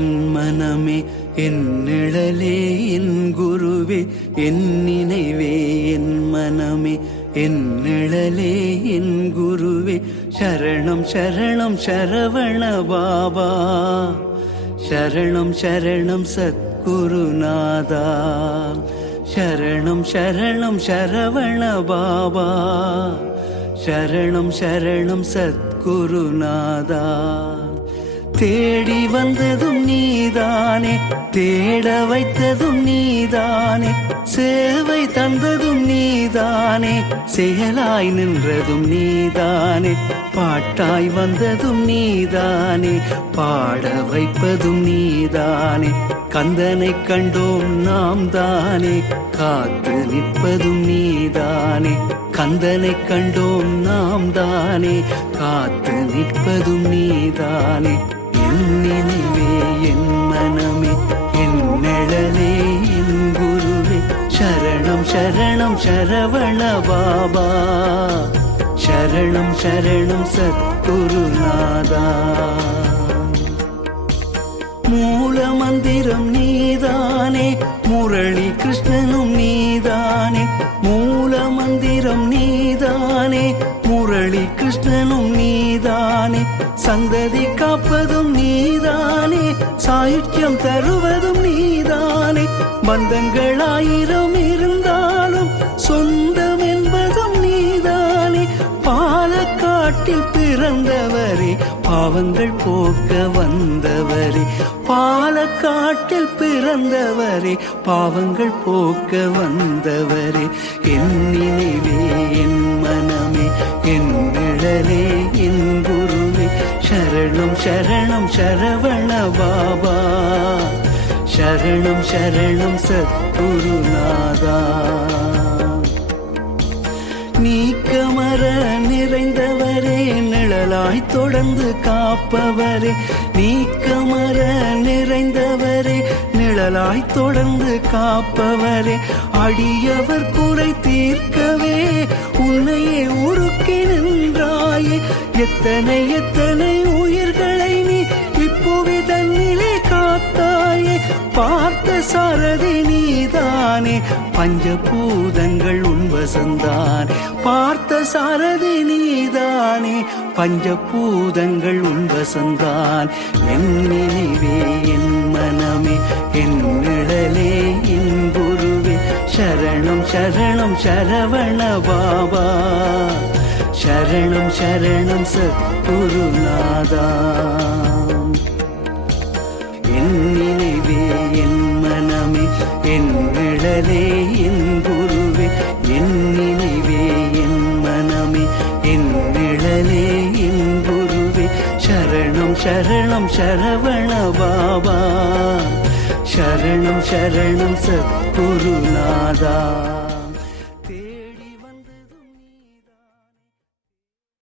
என் மனமே என் நிழலே என் குருவே என் நினைவே என் மனமே என் நிழலே என் குருவே சரணம் சரணம் சரவண பாபா சரணம் சரணம் சத்குருநாதா சரணம் சரணம் சரவண பாபா சரணம் சரணம் சத்குருநாதா தேடி வந்ததும் நீதானே தேட வைத்ததும் நீதானே சேவை தந்ததும் நீதானே செயலாய் நின்றதும் நீதானே பாட்டாய் வந்ததும் நீதானே பாட வைப்பதும் நீதானே கந்தனை கண்டோம் நாம் தானே காத்து நிற்பதும் நீதானே கந்தனை கண்டோம் நாம் தானே காத்து நிற்பதும் நீதானே என் நினைவே என் மனமே என் நிழலே என் குருவே சரணம் சரணம் சரவண பாபா சரணம் சரணம் சத்குருநாதா மூல மந்திரம் நீதானே முரளி கிருஷ்ணனும் நீதானே மூல மந்திரம் நீதானே முரளி கிருஷ்ணனும் நீதானே சந்ததி காப்பதும் நீதானே சாயுக்கியம் தருவதும் நீதானே பந்தங்கள் ஆயிரம் இருந்தாலும் சொந்தம் என்பதும் நீதானே பாலக்காட்டில் பிறந்தவரே பாவங்கள் போக்க வந்தவரே பாலக்காட்டில் பிறந்தவரே பாவங்கள் போக்க வந்தவரே என் நினைவே என் மனமே என் நிழலே என் குருவே சரணம் சரணம் சரவண பாபா சரணம் சரணம் சத்குருநாதா நீக்கமர நிறைந்தவரே நிழலாய் தொடர்ந்து காப்பவரே நீக்கமர நிறைந்தவரே நிழலாய் தொடர்ந்து காப்பவரே அடியவர் குறை தீர்க்கவே உன்னையே உருக்கி நின்றாயே எத்தனை எத்தனை உயிர்களை நீ இப்போவே தன்னிலே காத்தாயே பார்த்த சாரதி நீதானே பஞ்சபூதங்கள் உன் வசந்தான் பார்த்த சாரதி நீதானே பஞ்சபூதங்கள் உன் வசந்தான் என் நினைவே என் மனமே என் நிழலே என் குருவே சரணம் சரணம் சரவண பாபா சரணம் சரணம் சத்குருநாதா என் நினைவே என் மனமே என் நிழலே என் குருவே என் நினைவே என் மனமே என் நிழலே என் குருவே சரணம் சரணம் சரவண பாபா சரணம் சரணம் சத்குருநாதா